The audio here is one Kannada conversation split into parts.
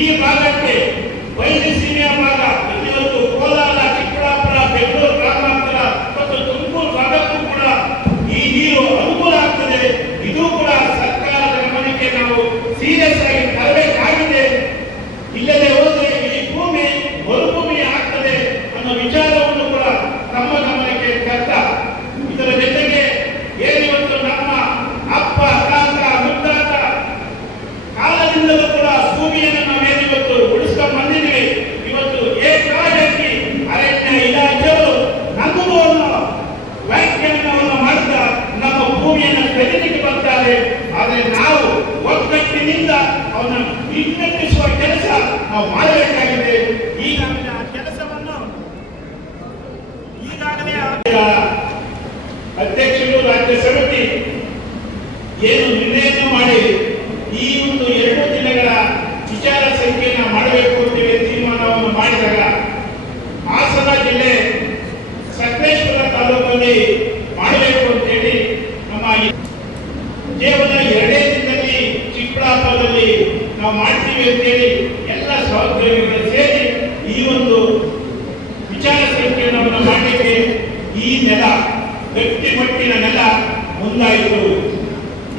ಈ ಭಾಗಕ್ಕೆ ಬಯಲುಸೀಮೆಯ ಭಾಗ ಇವತ್ತು ಕೋಲಾರ, ಚಿಕ್ಕಬಳ್ಳಾಪುರ, ಬೆಂಗಳೂರು ಗ್ರಾಮಾಂತರ ಮತ್ತು ತುಮಕೂರು ಭಾಗಕ್ಕೂ ಕೂಡ ಈ ನೀರು ಅನುಕೂಲ ಆಗ್ತದೆ. ಇದು ಕೂಡ ಸರ್ಕಾರದ ಗಮನಕ್ಕೆ ನಾವು ಸೀರಿಯಸ್ ಆಗಿ ತರಬೇಕಾಗಿದೆ. ಇಲ್ಲದೆ ಹೋದರೆ ಈ ಭೂಮಿ ಮರುಭೂಮಿ ಆಗ್ತದೆ ಅನ್ನೋ ವಿಚಾರವನ್ನು ಕೂಡ ತಮ್ಮ ಗಮನಕ್ಕೆ ತರ್ತಾ, ಇದರ ಜೊತೆಗೆ ಏನಿವತ್ತು ನಮ್ಮ ಅಪ್ಪ ತಾತ ಮುತ್ತಾತ ಕಾಲದಿಂದಲೂ ಕೂಡ ಭೂಮಿಯನ್ನು ನಾವೇನಿವತ್ತು ಉಳಿಸ್ಕೊಂಡು ಬಂದಿದ್ದೀವಿ. ಇವತ್ತು ಏಕಾಏಕಿ ಅರಣ್ಯ ಇಲಾಖೆಯವರು ನಮಗೂ ಅನ್ನೋ ವ್ಯಾಖ್ಯಾನವನ್ನು ಮಾಡ್ತಾ ನಮ್ಮ ಭೂಮಿಯನ್ನು ತೆಗೆದಿಕ್ಕೆ ಬರ್ತಾರೆ. ಆದರೆ ನಾವು ಒಗ್ಗಟ್ಟಿನಿಂದ ಅವನ್ನ ಹಿಮ್ಮೆಟ್ಟಿಸುವ ಕೆಲಸ ನಾವು ಮಾಡಬೇಕಾಗಿದೆ. ಈಗಾಗಲೇ ಆ ಕೆಲಸವನ್ನು ಅಧ್ಯಕ್ಷರು ರಾಜ್ಯ ಸಮಿತಿ ಏನು ನಿರ್ಣಯವನ್ನು ಮಾಡಿ ಈ ಒಂದು 2 ದಿನಗಳ ವಿಚಾರ ಸಂಖ್ಯೆಯನ್ನು ಮಾಡಬೇಕು ಅಂತೇಳಿ ತೀರ್ಮಾನವನ್ನು ಮಾಡಿದಾಗ ಹಾಸನ ಜಿಲ್ಲೆ ಸಕಲೇಶ್ವರ ತಾಲೂಕಲ್ಲಿ ಮಾಡಬೇಕು ಅಂತೇಳಿ ನಮ್ಮ ಕೇವಲ 2 ದಿನದಲ್ಲಿ ಚಿಕ್ಕಬಳ್ಳಾಪುರದಲ್ಲಿ ನಾವು ಮಾಡ್ತೀವಿ ಅಂತೇಳಿ ಎಲ್ಲ ಸಹೋದ್ಯೋಗಿಗಳು ಸೇರಿ ಈ ಒಂದು ವಿಚಾರ ಸಂಕಿರಣವನ್ನು ಮಾಡಲಿಕ್ಕೆ ಈ ನೆಲ ಗಟ್ಟಿಮಟ್ಟಿನ ನೆಲ ಮುಂದಾಯಿತು.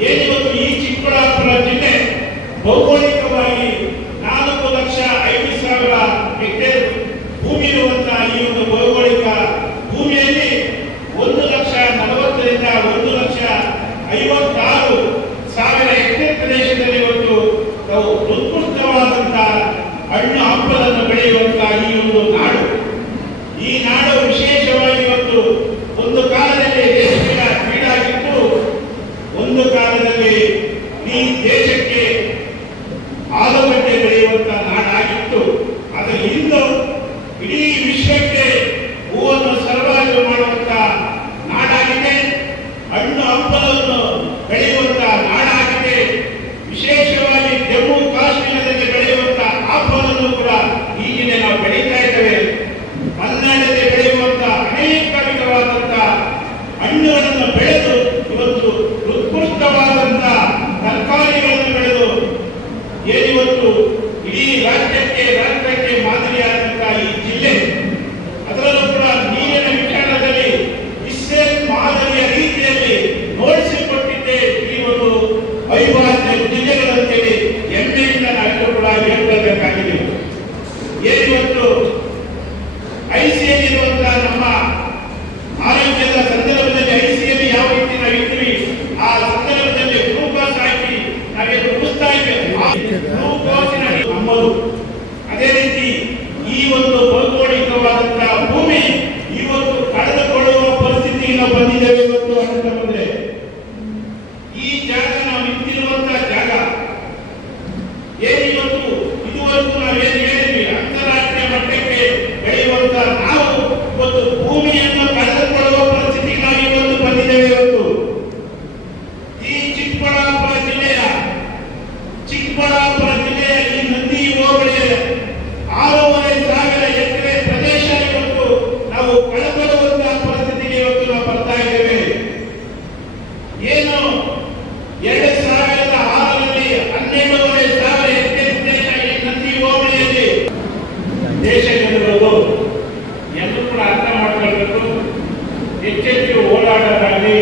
ಏನಿವತ್ತು ಈ ಚಿಕ್ಕಬಳ್ಳಾಪುರ ಜಿಲ್ಲೆ ಭೌಗೋಳಿಕವಾಗಿ 4,05,000 ಹೆಕ್ಟೇರ್ ಭೂಮಿ ಇರುವಂತಹ ಈ ಒಂದು ಭೌಗೋಳಿಕ ಭೂಮಿಯಲ್ಲಿ 1,40,000ರಿಂದ 1,56,000 ಹೆಕ್ಟೇರ್ ಪ್ರದೇಶದಲ್ಲಿ ಇವತ್ತು ನಾವು ಉತ್ಕೃಷ್ಟವಾದಂತಹ ಹಣ್ಣು ಹಂಪಲನ್ನು ಬೆಳೆಯುವಂತಹ ಈ ಒಂದು ನಾಡು. ಈ ನಾಡು ವಿಶೇಷವಾಗಿ ಇವತ್ತು ಒಂದು ಕಾಲದಲ್ಲಿ ದೇಶಕ್ಕೆ ಬೀಡಾಗಿತ್ತು, ಒಂದು ಕಾಲದಲ್ಲಿ ಈ ದೇಶಕ್ಕೆ ಆಲೂಗಡ್ಡೆ ಬೆಳೆಯುವಂತಹ ನಾಡಾಗಿತ್ತು. ಆದರೆ ಇಂದು ಇಡೀ ವಿಶ್ವಕ್ಕೆ ಹೂವನ್ನು ಸರಬರಾಜು ಮಾಡುವಂತಹ ನಾಡಾಗಿದೆ, ಹಣ್ಣು ಹಂಪಲವನ್ನು ಬೆಳೆಯುವಂತಹ ನಾಡಾಗಿದೆ. ವಿಶೇಷವಾಗಿ ಜಮ್ಮು ಕಾಶ್ಮೀರದಲ್ಲಿ ಬೆಳೆಯುವಂತಹ ಆಪಲನ್ನು ಕೂಡ ಈಗಿನ ನಾವು ಬೆಳೀತಾ ಇದ್ದೇವೆ. ಮಲೆನಾಡಲ್ಲಿ ಬೆಳೆಯುವಂತಹ ಅನೇಕ ವಿಧವಾದಂತಹ ಹಣ್ಣುಗಳನ್ನು ಬೆಳೆದು ಇವತ್ತು ಉತ್ಕೃಷ್ಟವಾದಂತಹ ತರಕಾರಿಗಳನ್ನು ಬೆಳೆದು ಏನಿವತ್ತು ಇಡೀ ರಾಷ್ಟ್ರಕ್ಕೆ ಮಾದರಿಯಾದಂತಹ ಈ ಜಿಲ್ಲೆ, ಅದರಲ್ಲೂ ಕೂಡ ನೀರಿನ ವಿಚಾರದಲ್ಲಿ ಇಸ್ರೇಲ್ ಮಾದರಿಯ ರೀತಿಯಲ್ಲಿ ನೋಡಿಸಿಕೊಟ್ಟಿದ್ದೆ ಈ ಒಂದು ಅವಿಭಾಜ್ಯ ಜಿಲ್ಲೆಗಳಂತೇಳಿ ಹೆಮ್ಮೆಯಿಂದ ನಾವೆಲ್ಲರೂ ಕೂಡ ಹೇಳ್ಕೊಳ್ಬೇಕಾಗಿದೆ. ಏನಿವತ್ತು ಐಸಿಎಲ್ ಇರುವಂತಹ ನಮ್ಮ ಆರೋಗ್ಯದ ಸಂದರ್ಭದಲ್ಲಿ ಐಸಿಎಲ್ ಯಾವ ರೀತಿ ನಾವು ಇರ್ತೀವಿ, ಆ ಸಂದರ್ಭದಲ್ಲಿ ಗ್ಲೂಕೋಸ್ ಹಾಕಿ ನಾವೇನು ಉಳಿಸ್ತಾ ಇದ್ದೇವೆ, ಗ್ಲೂಕೋಸಿನ ನಮ್ಮದು. ಅದೇ ರೀತಿ ಈ ಒಂದು ಭೌಗೋಳಿಕವಾದಂತಹ ಭೂಮಿ ಇವತ್ತು ಕಳೆದುಕೊಳ್ಳುವ ಪರಿಸ್ಥಿತಿಗೆ ನಾವು ಬಂದಿದ್ದೇವೆ. ಇವತ್ತು ಅಂತ ಬಂದ್ರೆ ಈ ಜಾಗ ನಾವು ನಿಂತಿರುವಂತಹ ಜಾಗ ಏನಿವತ್ತು ಇದುವರೆಗೂ ನಾವೇನು ಹೇಳಿದ್ವಿ ಅಂತಾರಾಷ್ಟ್ರೀಯ ಮಟ್ಟಕ್ಕೆ ಬೆಳೆಯುವಂತಹ ನಾವು ಇವತ್ತು ಭೂಮಿಯನ್ನು ಕಳೆದುಕೊಳ್ಳುವ ಪರಿಸ್ಥಿತಿಗೆ ನಾವು ಇವತ್ತು ಬಂದಿದ್ದೇವೆ. ಇವತ್ತು ಈ ಚಿಕ್ಕಬಳ್ಳಾಪುರ ಜಿಲ್ಲೆಯ ಈ ನಂದಿ ಹೋಬಳಿಯ 6,500 ಎಕರೆ ಪ್ರದೇಶ ಇವತ್ತು ನಾವು ಕಳೆದುಕೊಳ್ಳುವಂತಹ ಪರಿಸ್ಥಿತಿಗೆ ಇವತ್ತು ನಾವು ಬರ್ತಾ ಇದ್ದೇವೆ. ಏನು 2006ರಲ್ಲಿ 12,500 ಎಕರೆ ಪ್ರದೇಶ ಈ ನಂದಿ ಹೋಬಳಿಯಲ್ಲಿ ದೇಶ ಗೆಲ್ಲುವುದು ಎಲ್ಲರೂ ಕೂಡ ಅರ್ಥ ಮಾಡ್ಕೊಳ್ಬೇಕು. ಹೆಚ್ಚೆಚ್ಚು ಓಡಾಡೋದಾಗಲಿ,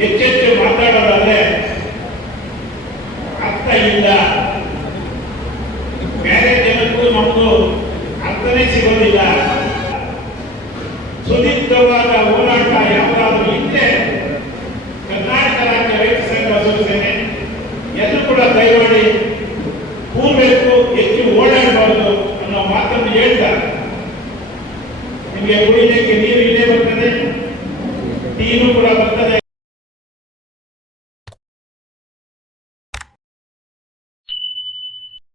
ಹೆಚ್ಚೆಚ್ಚು ಮಾತಾಡೋದಾದ್ರೆ ಅರ್ಥ ಇಲ್ಲ. ಬೇರೆ ಜನಕ್ಕೂ ನಮಗೂ ಅರ್ಥನೇ ಸಿಗೋದಿಲ್ಲ. ಸುದೀರ್ಘವಾದ ಹೋರಾಟ ಯಾವುದಾದ್ರೂ ಇದ್ದರೆ ಕರ್ನಾಟಕ ರಾಜ್ಯ ರೈತ ಸಂಘ ಅಸೋಸಿಯೇಷನ್ ಎಲ್ಲರೂ ಕೂಡ ದಯಮಾಡಿ ಕೂರ್ಬೇಕು, ಹೆಚ್ಚು ಓಡಾಡಬಾರದು ಅನ್ನೋ ಮಾತನ್ನು ಹೇಳ್ತಾರೆ. ನಿಮಗೆ ಕುಡಿಲಿಕ್ಕೆ ನೀರು ಇಲ್ಲೇ ಬರ್ತದೆ, ಟೀನು ಕೂಡ